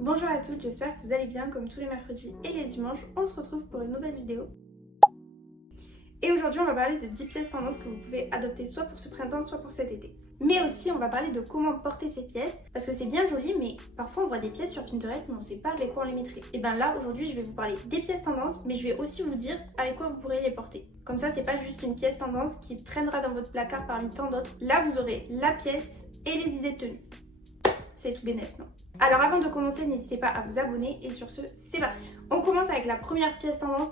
Bonjour à toutes, j'espère que vous allez bien. Comme tous les mercredis et les dimanches, on se retrouve pour une nouvelle vidéo. Et aujourd'hui on va parler de 10 pièces tendances que vous pouvez adopter soit pour ce printemps, soit pour cet été. Mais aussi on va parler de comment porter ces pièces, parce que c'est bien joli, mais parfois on voit des pièces sur Pinterest mais on ne sait pas avec quoi on les mettrait. Et bien là aujourd'hui je vais vous parler des pièces tendances, mais je vais aussi vous dire avec quoi vous pourrez les porter. Comme ça c'est pas juste une pièce tendance qui traînera dans votre placard parmi tant d'autres. Là vous aurez la pièce et les idées de tenue. C'est tout bénef, non? Alors avant de commencer, n'hésitez pas à vous abonner et sur ce, c'est parti. On commence avec la première pièce tendance.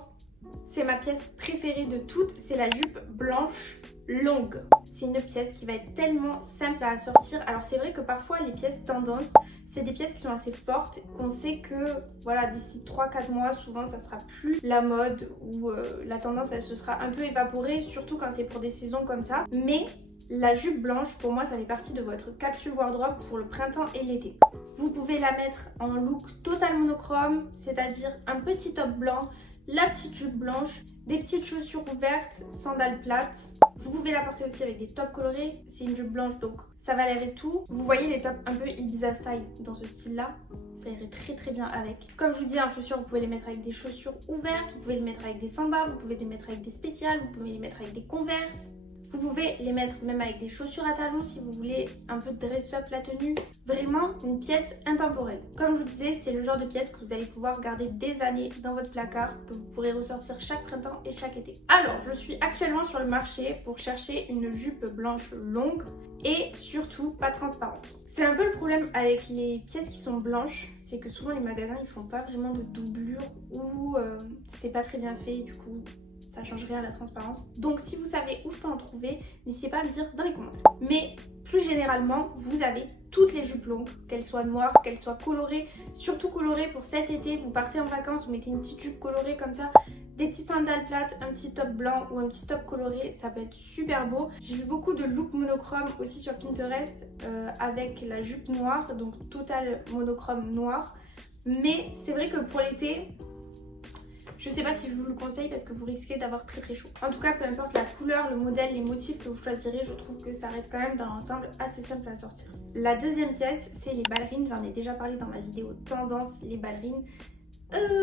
C'est ma pièce préférée de toutes, c'est la jupe blanche longue. C'est une pièce qui va être tellement simple à assortir. Alors c'est vrai que parfois les pièces tendance, c'est des pièces qui sont assez fortes, qu'on sait que voilà, d'ici 3-4 mois, souvent ça sera plus la mode ou la tendance elle se sera un peu évaporée, surtout quand c'est pour des saisons comme ça. Mais la jupe blanche, pour moi, ça fait partie de votre capsule wardrobe pour le printemps et l'été. Vous pouvez la mettre en look total monochrome, c'est-à-dire un petit top blanc, la petite jupe blanche, des petites chaussures ouvertes, sandales plates. Vous pouvez la porter aussi avec des tops colorés, c'est une jupe blanche donc ça va aller avec tout. Vous voyez les tops un peu Ibiza style dans ce style-là, ça irait très bien avec. Comme je vous disais, en chaussures, vous pouvez les mettre avec des chaussures ouvertes, vous pouvez les mettre avec des sandales, vous pouvez les mettre avec des spéciales, vous pouvez les mettre avec des Converse. Vous pouvez les mettre même avec des chaussures à talons si vous voulez un peu dress-up la tenue. Vraiment une pièce intemporelle. Comme je vous disais, c'est le genre de pièce que vous allez pouvoir garder des années dans votre placard, que vous pourrez ressortir chaque printemps et chaque été. Alors, je suis actuellement sur le marché pour chercher une jupe blanche longue et surtout pas transparente. C'est un peu le problème avec les pièces qui sont blanches, c'est que souvent les magasins ils font pas vraiment de doublure ou c'est pas très bien fait du coup. Ça change rien à la transparence. Donc si vous savez où je peux en trouver, n'hésitez pas à me dire dans les commentaires. Mais plus généralement, vous avez toutes les jupes longues, qu'elles soient noires, qu'elles soient colorées. Surtout colorées pour cet été, vous partez en vacances, vous mettez une petite jupe colorée comme ça, des petites sandales plates, un petit top blanc ou un petit top coloré, ça peut être super beau. J'ai vu beaucoup de looks monochromes aussi sur Pinterest avec la jupe noire, donc total monochrome noir. Mais c'est vrai que pour l'été, je sais pas si je vous le conseille parce que vous risquez d'avoir très chaud. En tout cas, peu importe la couleur, le modèle, les motifs que vous choisirez, je trouve que ça reste quand même dans l'ensemble assez simple à sortir. La deuxième pièce, c'est les ballerines. J'en ai déjà parlé dans ma vidéo tendance, les ballerines.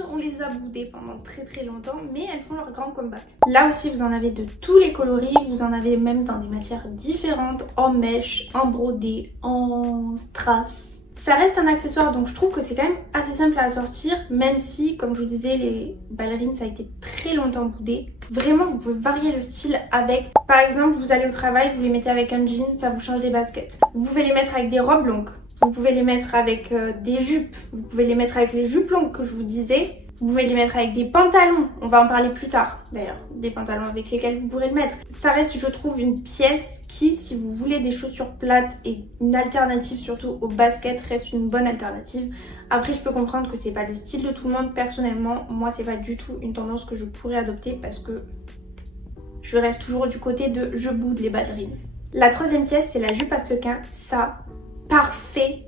On les a boudées pendant très longtemps, mais elles font leur grand comeback. Là aussi, vous en avez de tous les coloris. Vous en avez même dans des matières différentes, en mèche, en brodé, en strass. Ça reste un accessoire donc je trouve que c'est quand même assez simple à assortir, même si comme je vous disais les ballerines ça a été très longtemps boudé. Vraiment vous pouvez varier le style avec, par exemple vous allez au travail, vous les mettez avec un jean, ça vous change des baskets. Vous pouvez les mettre avec des robes longues, vous pouvez les mettre avec des jupes, vous pouvez les mettre avec les jupes longues que je vous disais. Vous pouvez les mettre avec des pantalons, on va en parler plus tard d'ailleurs, des pantalons avec lesquels vous pourrez le mettre. Ça reste je trouve une pièce qui, si vous voulez des chaussures plates et une alternative surtout aux baskets, reste une bonne alternative. Après je peux comprendre que c'est pas le style de tout le monde, personnellement moi c'est pas du tout une tendance que je pourrais adopter parce que je reste toujours du côté de je boude les ballerines. La troisième pièce c'est la jupe à sequins, ça parfait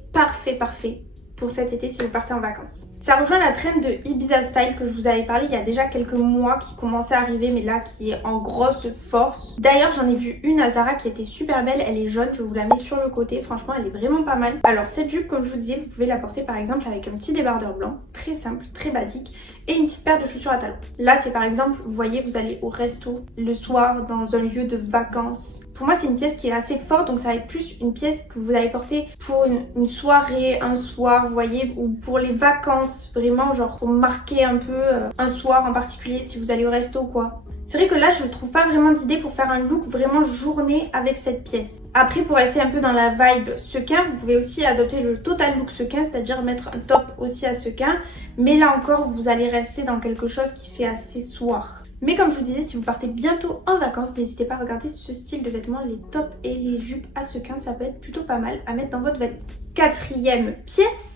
pour cet été si vous partez en vacances. Ça rejoint la trend de Ibiza Style que je vous avais parlé il y a déjà quelques mois qui commençait à arriver mais là qui est en grosse force. D'ailleurs j'en ai vu une à Zara qui était super belle, elle est jaune, je vous la mets sur le côté, franchement elle est vraiment pas mal. Alors cette jupe comme je vous disais vous pouvez la porter par exemple avec un petit débardeur blanc, très simple, très basique et une petite paire de chaussures à talons. Là c'est par exemple, vous voyez vous allez au resto le soir dans un lieu de vacances. Pour moi c'est une pièce qui est assez forte donc ça va être plus une pièce que vous allez porter pour une soirée, un soir vous voyez, ou pour les vacances. Vraiment genre pour marquer un peu un soir en particulier si vous allez au resto ou quoi. C'est vrai que là je ne trouve pas vraiment d'idée pour faire un look vraiment journée avec cette pièce. Après pour rester un peu dans la vibe sequin, vous pouvez aussi adopter le total look sequin, c'est-à-dire mettre un top aussi à sequin. Mais là encore vous allez rester dans quelque chose qui fait assez soir. Mais comme je vous disais, si vous partez bientôt en vacances, n'hésitez pas à regarder ce style de vêtements, les tops et les jupes à sequin, ça peut être plutôt pas mal à mettre dans votre valise. Quatrième pièce,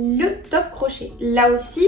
le top crochet. Là aussi,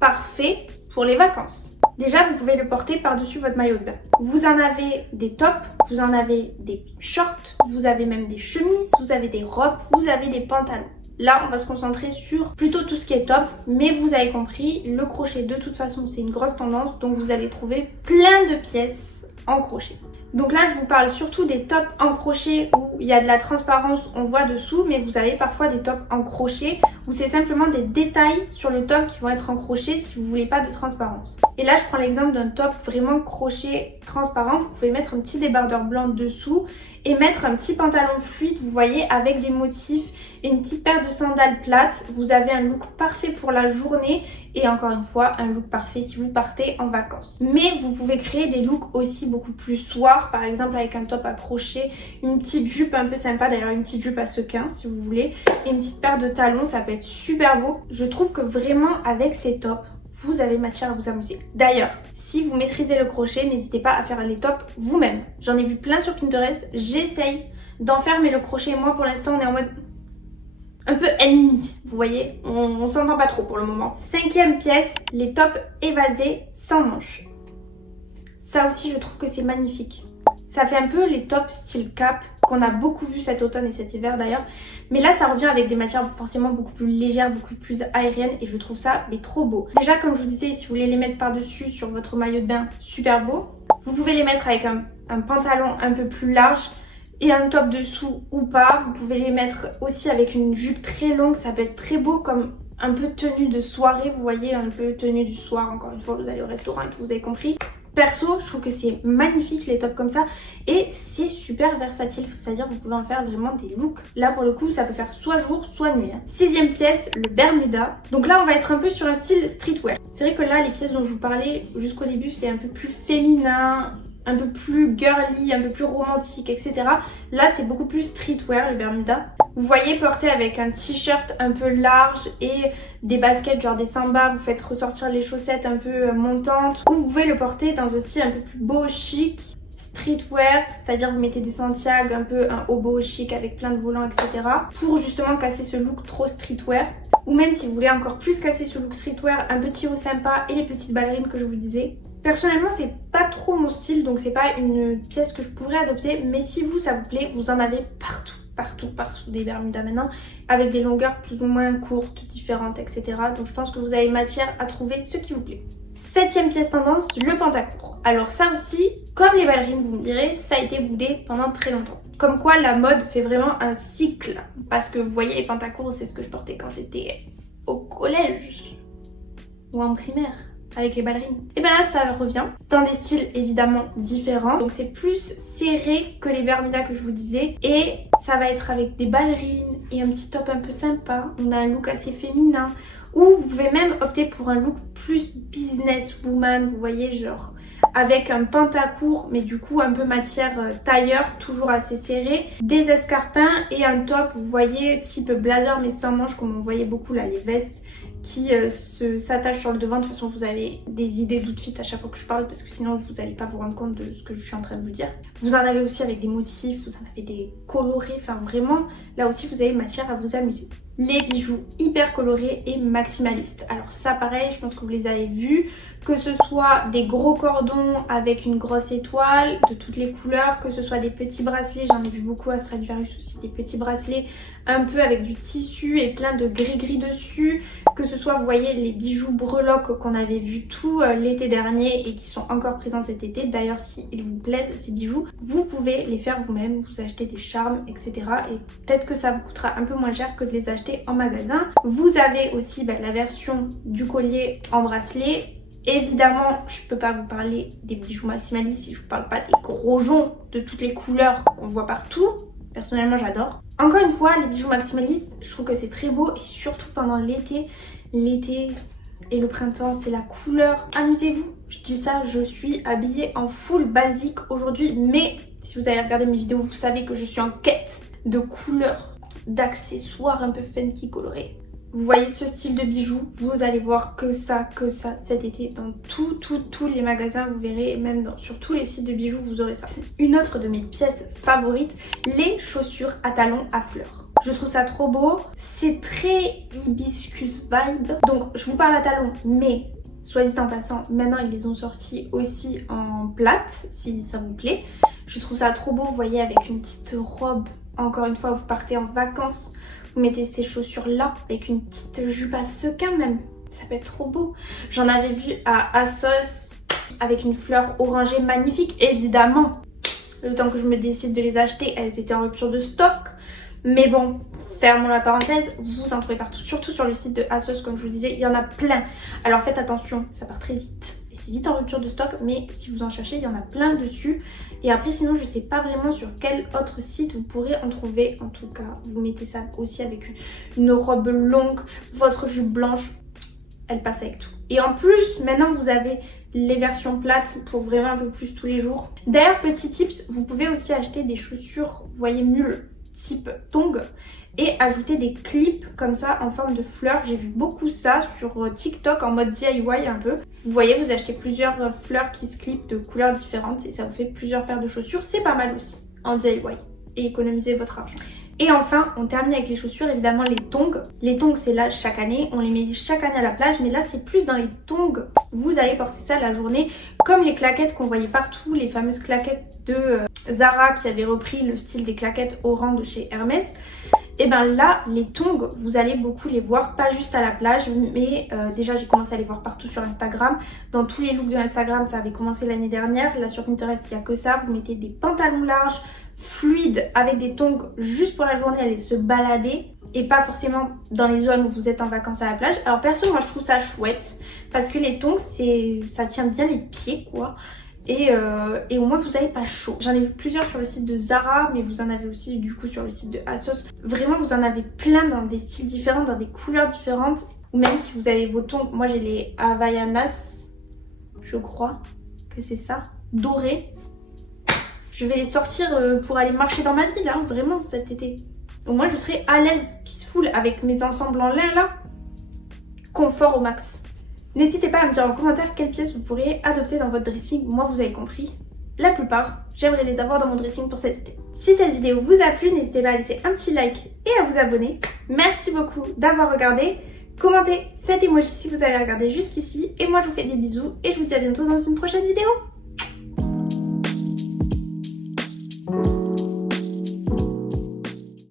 parfait pour les vacances. Déjà, vous pouvez le porter par-dessus votre maillot de bain. Vous en avez des tops, vous en avez des shorts, vous avez même des chemises, vous avez des robes, vous avez des pantalons. Là, on va se concentrer sur plutôt tout ce qui est top, mais vous avez compris, le crochet de toute façon c'est une grosse tendance, donc vous allez trouver plein de pièces en crochet. Donc là je vous parle surtout des tops en crochet où il y a de la transparence, on voit dessous, mais vous avez parfois des tops en crochet où c'est simplement des détails sur le top qui vont être en crochet si vous voulez pas de transparence. Et là je prends l'exemple d'un top vraiment crochet transparent, vous pouvez mettre un petit débardeur blanc dessous et mettre un petit pantalon fluide, vous voyez, avec des motifs et une petite paire de sandales plates. Vous avez un look parfait pour la journée et encore une fois un look parfait si vous partez en vacances. Mais vous pouvez créer des looks aussi beaucoup plus soirs, par exemple avec un top à crochet, une petite jupe un peu sympa, d'ailleurs une petite jupe à sequins si vous voulez, et une petite paire de talons, ça peut être super beau. Je trouve que vraiment avec ces tops, vous avez matière à vous amuser. D'ailleurs, si vous maîtrisez le crochet, n'hésitez pas à faire les tops vous-même. J'en ai vu plein sur Pinterest, j'essaye d'en faire, mais le crochet, moi pour l'instant on est en mode un peu ennemi, vous voyez, on s'entend pas trop pour le moment. 5e pièce, les tops évasés sans manches. Ça aussi je trouve que c'est magnifique. Ça fait un peu les tops style cap qu'on a beaucoup vu cet automne et cet hiver d'ailleurs. Mais là ça revient avec des matières forcément beaucoup plus légères, beaucoup plus aériennes et je trouve ça mais trop beau. Déjà comme je vous disais, si vous voulez les mettre par-dessus sur votre maillot de bain, super beau. Vous pouvez les mettre avec un pantalon un peu plus large et un top dessous ou pas. Vous pouvez les mettre aussi avec une jupe très longue, ça peut être très beau comme un peu tenue de soirée, vous voyez, un peu tenue du soir, encore une fois vous allez au restaurant et tout, vous avez compris. Perso, je trouve que c'est magnifique les tops comme ça et c'est super versatile, c'est-à-dire vous pouvez en faire vraiment des looks. Là pour le coup, ça peut faire soit jour, soit nuit. 6e pièce, le Bermuda. Donc là, on va être un peu sur un style streetwear. C'est vrai que là, les pièces dont je vous parlais jusqu'au début, c'est un peu plus féminin, un peu plus girly, un peu plus romantique, etc. Là, c'est beaucoup plus streetwear, le Bermuda. Vous voyez porté avec un t-shirt un peu large et des baskets genre des samba, vous faites ressortir les chaussettes un peu montantes. Ou vous pouvez le porter dans un style un peu plus beau, chic, streetwear, c'est-à-dire vous mettez des Santiago, un peu un hobo chic avec plein de volants, etc. Pour justement casser ce look trop streetwear. Ou même si vous voulez encore plus casser ce look streetwear, un petit haut sympa et les petites ballerines que je vous disais. Personnellement, c'est pas trop mon style, donc c'est pas une pièce que je pourrais adopter. Mais si vous, ça vous plaît, vous en avez partout des Bermudas maintenant, avec des longueurs plus ou moins courtes, différentes, etc. Donc je pense que vous avez matière à trouver ce qui vous plaît. 7e pièce tendance, le pantacourt. Alors ça aussi, comme les ballerines, vous me direz, ça a été boudé pendant très longtemps. Comme quoi la mode fait vraiment un cycle. Parce que vous voyez, les pantacourts, c'est ce que je portais quand j'étais au collège ou en primaire. Avec les ballerines. Et bien là ça revient dans des styles évidemment différents. Donc c'est plus serré que les Bermudas que je vous disais. Et ça va être avec des ballerines et un petit top un peu sympa. On a un look assez féminin. Ou vous pouvez même opter pour un look plus businesswoman. Vous voyez, genre avec un pantacourt mais du coup un peu matière tailleur, toujours assez serré, des escarpins et un top, vous voyez, type blazer mais sans manches comme on voyait beaucoup là, les vestes qui s'attachent sur le devant. De toute façon vous avez des idées d'outfit à chaque fois que je parle parce que sinon vous n'allez pas vous rendre compte de ce que je suis en train de vous dire. Vous en avez aussi avec des motifs, vous en avez des colorés, enfin vraiment là aussi vous avez matière à vous amuser. Les bijoux hyper colorés et maximalistes. Alors ça pareil, je pense que vous les avez vus, que ce soit des gros cordons avec une grosse étoile de toutes les couleurs, que ce soit des petits bracelets, j'en ai vu beaucoup à Stradivarius aussi, des petits bracelets un peu avec du tissu et plein de gris-gris dessus, que ce soit vous voyez les bijoux breloques qu'on avait vu tout l'été dernier et qui sont encore présents cet été. D'ailleurs si ils vous plaisent ces bijoux, vous pouvez les faire vous-même, vous achetez des charmes, etc. et peut-être que ça vous coûtera un peu moins cher que de les acheter en magasin. Vous avez aussi la version du collier en bracelet. Évidemment, je peux pas vous parler des bijoux maximalistes si je vous parle pas des gros joncs de toutes les couleurs qu'on voit partout. Personnellement, j'adore. Encore une fois, les bijoux maximalistes, je trouve que c'est très beau et surtout pendant l'été. L'été et le printemps, c'est la couleur. Amusez-vous. Je dis ça, je suis habillée en full basique aujourd'hui, mais si vous avez regardé mes vidéos, vous savez que je suis en quête de couleurs, d'accessoires un peu funky colorés. Vous voyez ce style de bijoux, vous allez voir que ça cet été dans tous les magasins, vous verrez, même sur tous les sites de bijoux, vous aurez ça. Une autre de mes pièces favorites, les chaussures à talons à fleurs. Je trouve ça trop beau, c'est très hibiscus vibe. Donc je vous parle à talons, mais soit dit en passant, maintenant ils les ont sortis aussi en plate, si ça vous plaît. Je trouve ça trop beau, vous voyez, avec une petite robe. Encore une fois, vous partez en vacances. Vous mettez ces chaussures là avec une petite jupe à sequins même. Ça peut être trop beau. J'en avais vu à Assos avec une fleur orangée magnifique. Évidemment, le temps que je me décide de les acheter, elles étaient en rupture de stock. Mais bon, fermons la parenthèse, vous en trouvez partout, surtout sur le site de ASOS comme je vous disais, il y en a plein. Alors faites attention, ça part très vite et c'est vite en rupture de stock, mais si vous en cherchez, il y en a plein dessus. Et après sinon je sais pas vraiment sur quel autre site vous pourrez en trouver. En tout cas, vous mettez ça aussi avec une robe longue, votre jupe blanche, elle passe avec tout. Et en plus, maintenant vous avez les versions plates pour vraiment un peu plus tous les jours. D'ailleurs, petit tips, vous pouvez aussi acheter des chaussures, vous voyez, mules type tongs et ajouter des clips comme ça en forme de fleurs. J'ai vu beaucoup ça sur TikTok en mode DIY un peu. Vous voyez, vous achetez plusieurs fleurs qui se clipent de couleurs différentes et ça vous fait plusieurs paires de chaussures. C'est pas mal aussi en DIY et économisez votre argent. Et enfin, on termine avec les chaussures, évidemment les tongs. Les tongs, c'est là chaque année, on les met chaque année à la plage, mais là c'est plus dans les tongs. Vous allez porter ça la journée, comme les claquettes qu'on voyait partout, les fameuses claquettes de Zara qui avait repris le style des claquettes orange de chez Hermès. Et ben là, les tongs, vous allez beaucoup les voir, pas juste à la plage, mais déjà j'ai commencé à les voir partout sur Instagram. Dans tous les looks de Instagram, ça avait commencé l'année dernière. Là sur Pinterest, il n'y a que ça. Vous mettez des pantalons larges, fluides, avec des tongs juste pour la journée, aller se balader. Et pas forcément dans les zones où vous êtes en vacances à la plage. Alors perso, moi je trouve ça chouette, parce que les tongs, ça tient bien les pieds quoi. Et au moins vous n'avez pas chaud. J'en ai vu plusieurs sur le site de Zara, mais vous en avez aussi du coup sur le site de ASOS. Vraiment vous en avez plein dans des styles différents, dans des couleurs différentes. Ou même si vous avez vos tongs, moi j'ai les Havaianas, je crois que c'est ça, dorés. Je vais les sortir pour aller marcher dans ma ville, hein, vraiment cet été. Au moins je serai à l'aise, peaceful avec mes ensembles en lin là. Confort au max. N'hésitez pas à me dire en commentaire quelles pièces vous pourriez adopter dans votre dressing. Moi, vous avez compris, la plupart, j'aimerais les avoir dans mon dressing pour cet été. Si cette vidéo vous a plu, n'hésitez pas à laisser un petit like et à vous abonner. Merci beaucoup d'avoir regardé. Commentez cet emoji si vous avez regardé jusqu'ici. Et moi, je vous fais des bisous et je vous dis à bientôt dans une prochaine vidéo.